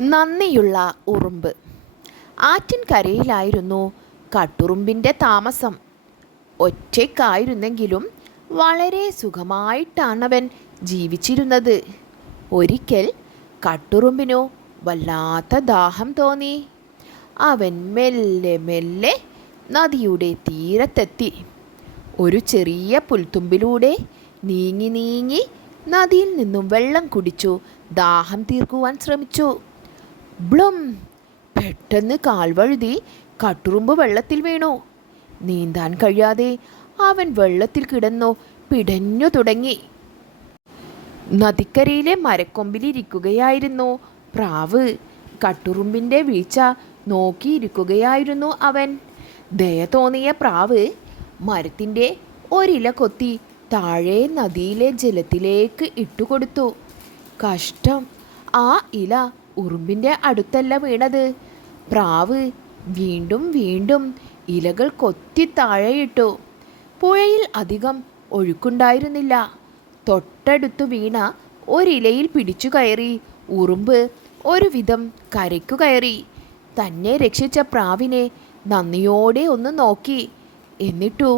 നന്ദിയുള്ള ഉറുമ്പ്. ആറ്റിൻകരയിലായിരുന്നു കട്ടുറുമ്പിന്റെ താമസം. ഒറ്റയ്ക്കായിരുന്നെങ്കിലും വളരെ സുഖമായിട്ടാണവൻ ജീവിച്ചിരുന്നത്. ഒരിക്കൽ കട്ടുറുമ്പിനു വല്ലാത്ത ദാഹം തോന്നി. അവൻ മെല്ലെ മെല്ലെ നദിയുടെ തീരത്തെത്തി. ഒരു ചെറിയ പുൽത്തുമ്പിലൂടെ നീങ്ങി നീങ്ങി നദിയിൽ നിന്നും വെള്ളം കുടിച്ചു. ദാഹം തീർക്കുവാൻ ശ്രമിച്ചു. ബ്ലും. പെട്ടെന്ന് കാൽവഴുതി കട്ടുറുമ്പ് വെള്ളത്തിൽ വീണു. നീന്താൻ കഴിയാതെ അവൻ വെള്ളത്തിൽ കിടന്നു പിടഞ്ഞു തുടങ്ങി. നദിക്കരയിലെ മരക്കൊമ്പിലിരിക്കുകയായിരുന്നു പ്രാവ്. കട്ടുറുമ്പിന്റെ വീഴ്ച നോക്കിയിരിക്കുകയായിരുന്നു അവൻ. ദയ തോന്നിയ പ്രാവ് മരത്തിന്റെ ഒരില കൊത്തി താഴെ നദിയിലെ ജലത്തിലേക്ക് ഇട്ടുകൊടുത്തു. കഷ്ടം. ആ ഇല ഉറുമ്പിന്റെ അടുത്തല്ല വീണത്. പ്രാവ് വീണ്ടും വീണ്ടും ഇലകൾ കൊത്തി താഴെയിട്ടു. പുഴയിൽ അധികം ഒഴുക്കുണ്ടായിരുന്നില്ല. തൊട്ടടുത്തു വീണ ഒരിലയിൽ പിടിച്ചു കയറി. ഉറുമ്പ് ഒരുവിധം കരയ്ക്കു കയറി. തന്നെ രക്ഷിച്ച പ്രാവിനെ നന്ദിയോടെ ഒന്ന് നോക്കി. എന്നിട്ടു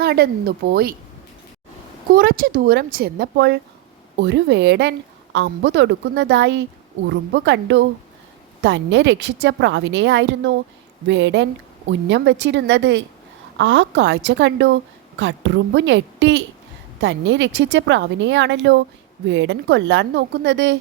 നടന്നുപോയി കുറച്ചു ദൂരം ചെന്നപ്പോൾ ഒരു വേടൻ അമ്പു തൊടുക്കുന്നതായി ഉറുമ്പ് കണ്ടു. തന്നെ രക്ഷിച്ച പ്രാവിനെയായിരുന്നു വേടൻ ഉന്നം വച്ചിരുന്നത്. ആ കാഴ്ച കണ്ടു കട്ടുറുമ്പ് ഞെട്ടി. തന്നെ രക്ഷിച്ച പ്രാവിനെയാണല്ലോ വേടൻ കൊല്ലാൻ നോക്കുന്നത്.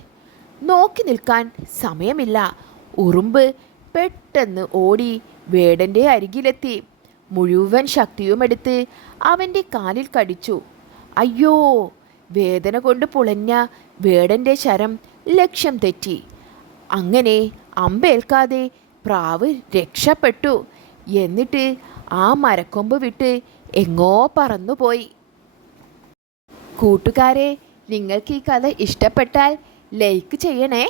നോക്കി നിൽക്കാൻ സമയമില്ല. ഉറുമ്പ് പെട്ടെന്ന് ഓടി വേടന്റെ അരികിലെത്തി. മുഴുവൻ ശക്തിയുമെടുത്ത് അവന്റെ കാലിൽ കടിച്ചു. അയ്യോ വേദന കൊണ്ട് പുളഞ്ഞ വേടന്റെ ശരം ലക്ഷ്യം തെറ്റി. അങ്ങനെ അമ്പേൽക്കാതെ പ്രാവ് രക്ഷപ്പെട്ടു. എന്നിട്ട് ആ മരക്കൊമ്പ് വിട്ട് എങ്ങോ പറന്നുപോയി. കൂട്ടുകാരെ നിങ്ങൾക്ക് ഈ കഥ ഇഷ്ടപ്പെട്ടാൽ ലൈക്ക് ചെയ്യണേ.